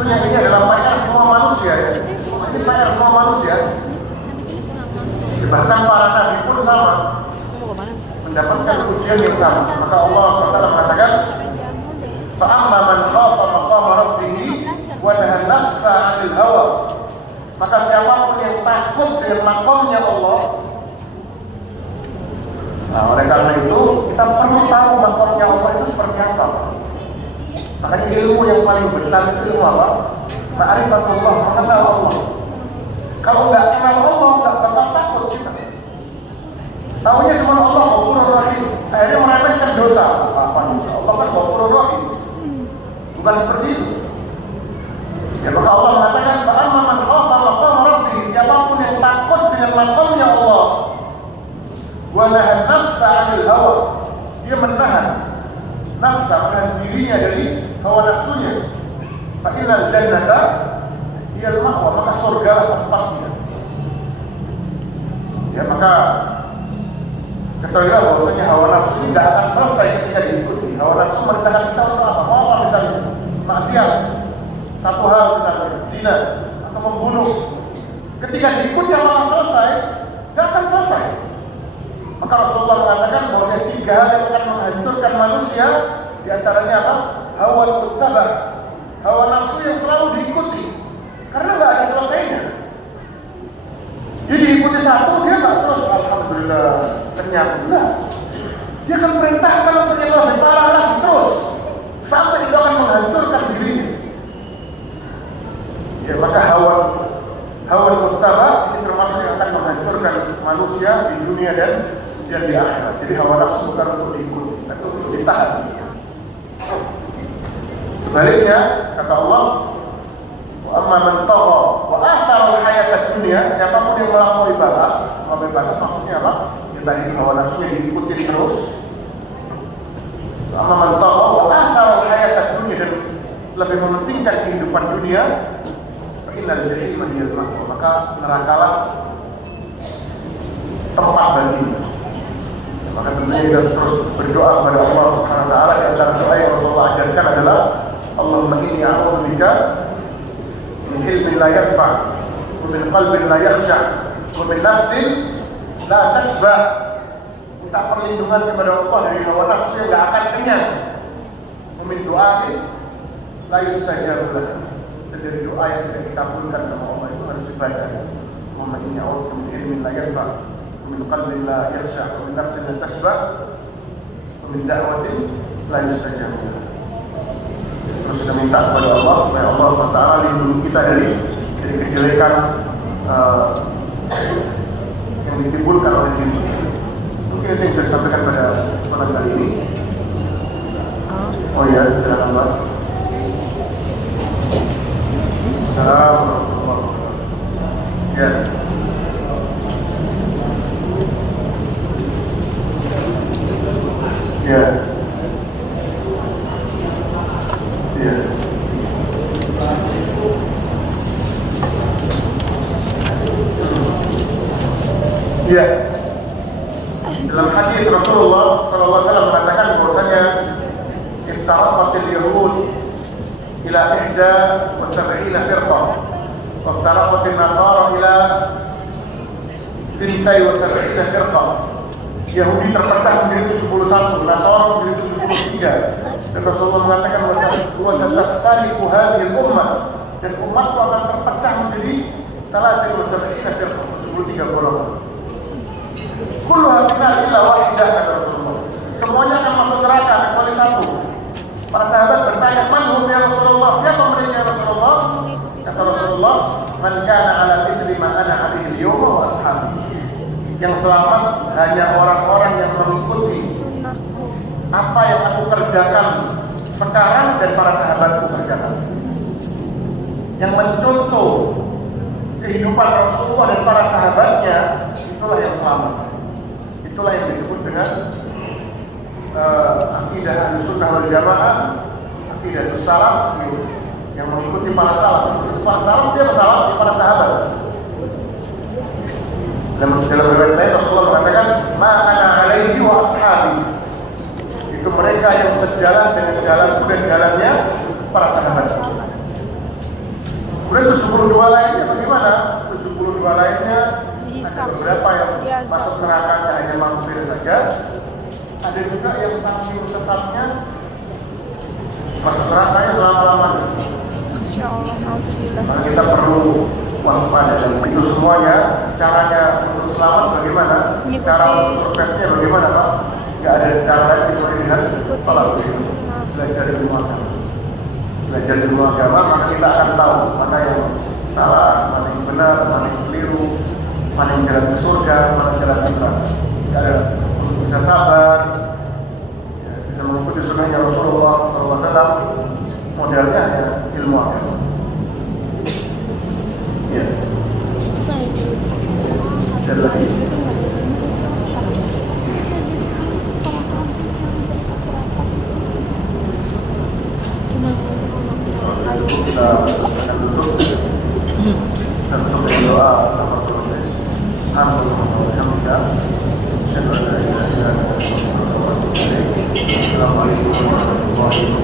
sebetulnya ini adalah PR semua manusia ya. Ini PR semua manusia. Bahkan para nabi pun sama, mendapatkan ujian yang sama. Maka Allah SWT mengatakan, فَأَمَّا مَنْ خَافَ مَقَامَ رَبِّهِ وَنَهَى النَّفْسَ عَنِ الْهَوَى. Maka siapapun yang takut dengan makomnya Allah. Nah, oleh karena itu kita perlu tahu makomnya Allah itu seperti apa. Makanya ilmu yang paling besar itu ilmu apa? Ma'rifatullah, mengenal Allah. Kalau nggak kenal Allah, nggak bakal takut kita. Tahunya cuma Allah Ghafurur Rahim. Akhirnya meremehkan dosa. Apa dosa? Allah kan Ghafurur Rahim. Bukan seperti itu. Ya maka Allah mengatakan, "Fa'amma man khafa maqama rabbih." Siapapun yang takut dengan makamnya Allah, wa nahan nafsa 'anil hawa. Dia menahan nafsa, menahan dirinya dari hawa nafsunya. Fa innal jannata hiyal ma'wa, maka surga lah tempatnya. Ya maka ketahuilah bahwasanya hawa nafsu ini tidak akan selesai ketika diikuti. Hawa nafsu merintahkan kita untuk apa? Mau apa misalnya? Maksiat, satu hal misalnya zina atau membunuh. Ketika diikuti akan selesai, tidak akan selesai. Maka Rasulullah mengatakan bahwa 3 hal yang akan menghancurkan manusia, diantaranya apa? Hawa muttabah, hawa nafsu yang selalu diikuti, karena nggak ada selesainya. Jadi diikuti satu, dia nggak terus, alhamdulillah, ternyata enggak. Dia akan perintahkan untuk yang lebih parah lagi terus, sampai itu akan menghancurkan dirinya. Ya maka hawa muttabah ini termasuk yang akan menghancurkan manusia di dunia dan di akhirat. Jadi hawa nafsu bukan untuk diikuti, tapi untuk ditahan. Sebaliknya kata Allah, wa amma man tagha wa athara al-hayata ad-dunya, siapapun yang melampaui batas maksudnya apa? Yang tadi hawa nafsu yang diikuti terus. Wa amma man tagha wa athara al-hayata ad-dunya, dan lebih mementingkan kehidupan dunia, fa innal jahima hiyal ma'wa, maka nerakalah tempat baginya. Maka tentunya kita terus berdoa kepada Allah Subhanahu wa taala. Di antara doa yang Allah ajarkan adalah Allahumma inni a'udzubika min ilmin la yanfa' wa min qalbin la yakhsha' wa min nafsin la tashba'. Minta perlindungan kepada Allah dari hawa nafsu yang tidak akan kenyang, wa min du'ain la yustajabu lahu, dan dari doa yang tidak dikabulkan sama Allah itu harus dibaca. Allahumma inni a'udzubika min ilmin la yanfa' min qalbin la yakhsha' wa min nafsin la tashba' wa min da'watin la yustajab. Terus kita minta kepada Allah supaya Allah SWT lindungi kita dari kejelekan yang ditimbulkan oleh diri. Mungkin itu yang bisa disampaikan pada kesempatan kali ini. Oh ya, silakan Pak. Assalamualaikum warahmatullahi wabarakatuh. Ya. Ya. Ya. Ya. Dalam hadis Rasulullah sallallahu alaihi wasallam mengatakan bahwasanya iftaraqatil yahud ila 71 firqah wa iftaraqatin nasara ila 72 firqah. Yahudi terpecah menjadi 71, Nasara menjadi 73. Dan Rasulullah mengatakan bahwa satastariqu hadhil ummah, dan umatku akan terpecah menjadi 73 golongan. Kulluha finnar illa wahidah, kata Rasulullah. Semuanya akan masuk neraka kecuali satu. Para sahabat bertanya, "Man hum ya Rasulullah?" Siapa mereka ya Rasulullah? Kata Rasulullah, "Man kana ala mithli ma ana alaihi al-yawma wa ashabi." Yang selamat hanya orang-orang yang mengikuti apa yang aku kerjakan sekarang dan para sahabatku kerjakan. Yang mencontoh kehidupan Rasulullah dan para sahabatnya, itulah yang selamat. Itulah yang disebut dengan akidah Ahlussunnah wal Jamaah, akidah salaf, yang mengikuti para salaf. Para salaf dia bersalaf di para sahabat. Dalam riwayat lain Rasulullah mengatakan, "Ma'ana alaihi wa ashabi." Itu mereka yang berjalan dengan jalanku dan jalannya para sahabat. Kemudian 72 lainnya bagaimana? 72 lainnya Dihisap. ada beberapa yang Diazab. masuk neraka hanya mampir saja. Ada juga yang saking sesatnya masuk neraka selama-lamanya. Insya Allah, nauzubillah. Maka kita perlu waspada dan itu semuanya. Caranya untuk selamat bagaimana? Mengikuti. Cara untuk suksesnya bagaimana, Pak? Gak ada cara lain kecuali dengan sholat. Belajar ilmu agama. Belajar ilmu agama, maka kita akan tahu mana yang salah, mana yang benar, mana yang keliru, mana yang jalan ke surga, mana jalan ke neraka. Gak ada. Untuk bisa sabar, ya, bisa mengikuti sunnahnya Rasulullah SAW. Modelnya hanya ilmu agama. Ya. Dan lagi. Kita akan tutup dengan doa sama proses. Alhamdulillah. Assalamualaikum warahmatullahi wabarakatuh.